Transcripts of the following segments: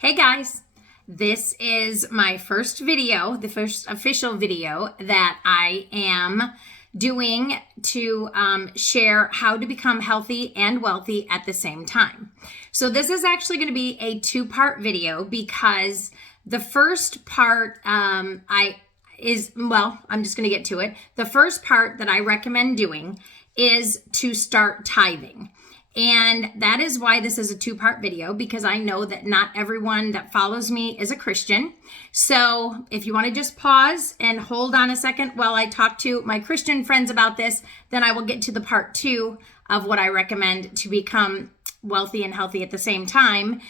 Hey guys, this is my first video, the first official video that I am doing to share how to become healthy and wealthy at the same time. So this is actually going to be a two-part video because the first part I'm just going to get to it. The first part that I recommend doing is to start tithing. And that is why this is a two-part video, because I know that not everyone that follows me is a Christian. So if you want to just pause and hold on a second while I talk to my Christian friends about this, then I will get to the part two of what I recommend to become wealthy and healthy at the same time.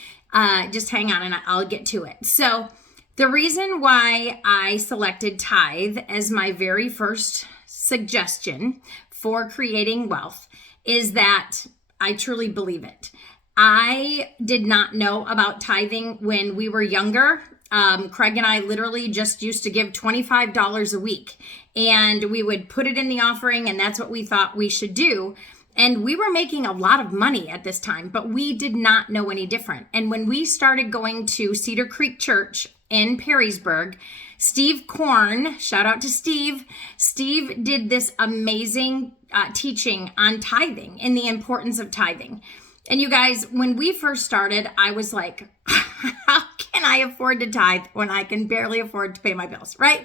Just hang on and I'll get to it. So the reason why I selected tithe as my very first suggestion for creating wealth is that I truly believe it. I did not know about tithing when we were younger. Craig and I literally just used to give $25 a week, and we would put it in the offering, and that's what we thought we should do. And we were making a lot of money at this time, but we did not know any different. And when we started going to Cedar Creek Church in Perrysburg, Steve Korn, shout out to Steve. Steve did this amazing teaching on tithing and the importance of tithing. And you guys, when we first started, I was like, how can I afford to tithe when I can barely afford to pay my bills, right?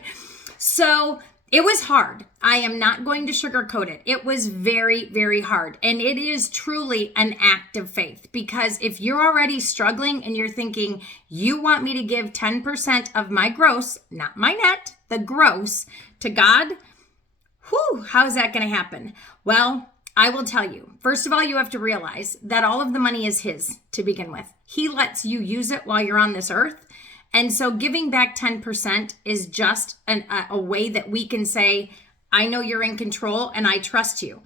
So it was hard. I am not going to sugarcoat it. It was very, very hard. And it is truly an act of faith, because if you're already struggling and you're thinking, you want me to give 10% of my gross, not my net, the gross, to God, how is that going to happen? Well, I will tell you. First of all, you have to realize that all of the money is His to begin with. He lets you use it while you're on this earth. And so giving back 10% is just a way that we can say, I know you're in control and I trust you.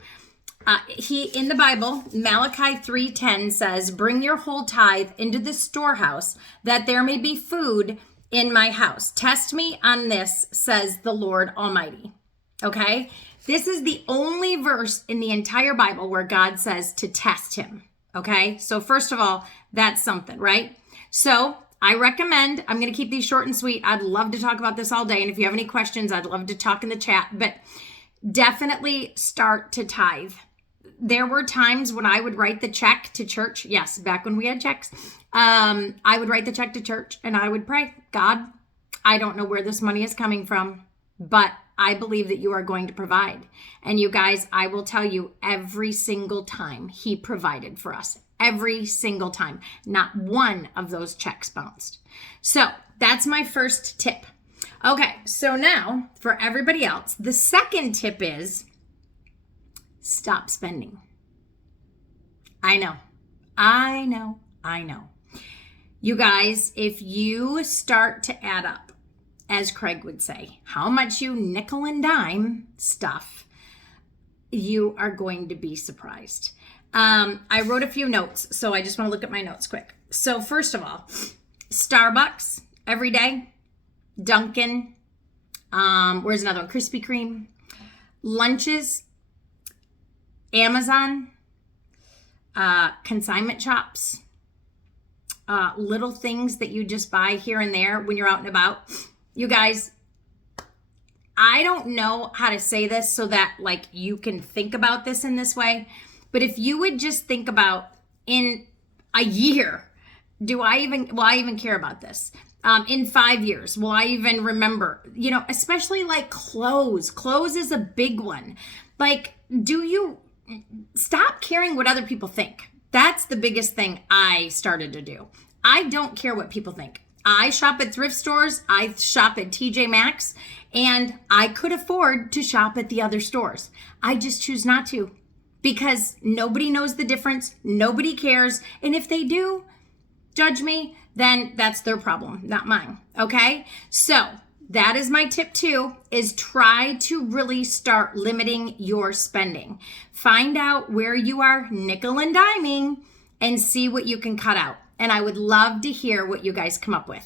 In the Bible, Malachi 3:10 says, bring your whole tithe into the storehouse, that there may be food in my house. Test me on this, says the Lord Almighty. Okay? This is the only verse in the entire Bible where God says to test Him. Okay? So first of all, that's something, right? So I recommend, I'm going to keep these short and sweet. I'd love to talk about this all day. And if you have any questions, I'd love to talk in the chat. But definitely start to tithe. There were times when I would write the check to church. Yes, back when we had checks. I would write the check to church and I would pray, God, I don't know where this money is coming from, but I believe that you are going to provide. And you guys, I will tell you, every single time He provided for us. Every single time. Not one of those checks bounced. So that's my first tip. Okay, so now for everybody else, the second tip is stop spending. I know. You guys, if you start to add up, as Craig would say, how much you nickel and dime stuff, you are going to be surprised. I wrote a few notes, so I just want to look at my notes quick. So first of all, Starbucks every day, Dunkin', where's another one? Krispy Kreme, lunches, Amazon, consignment shops, little things that you just buy here and there when you're out and about. You guys, I don't know how to say this so that like you can think about this in this way, but if you would just think about in a year, will I even care about this? In 5 years, will I even remember? You know, especially like clothes. Clothes is a big one. Like, do you stop caring what other people think? That's the biggest thing I started to do. I don't care what people think. I shop at thrift stores. I shop at TJ Maxx, and I could afford to shop at the other stores. I just choose not to, because nobody knows the difference. Nobody cares. And if they do judge me, then that's their problem, not mine. Okay? So that is my tip 2, is try to really start limiting your spending. Find out where you are nickel and diming and see what you can cut out. And I would love to hear what you guys come up with.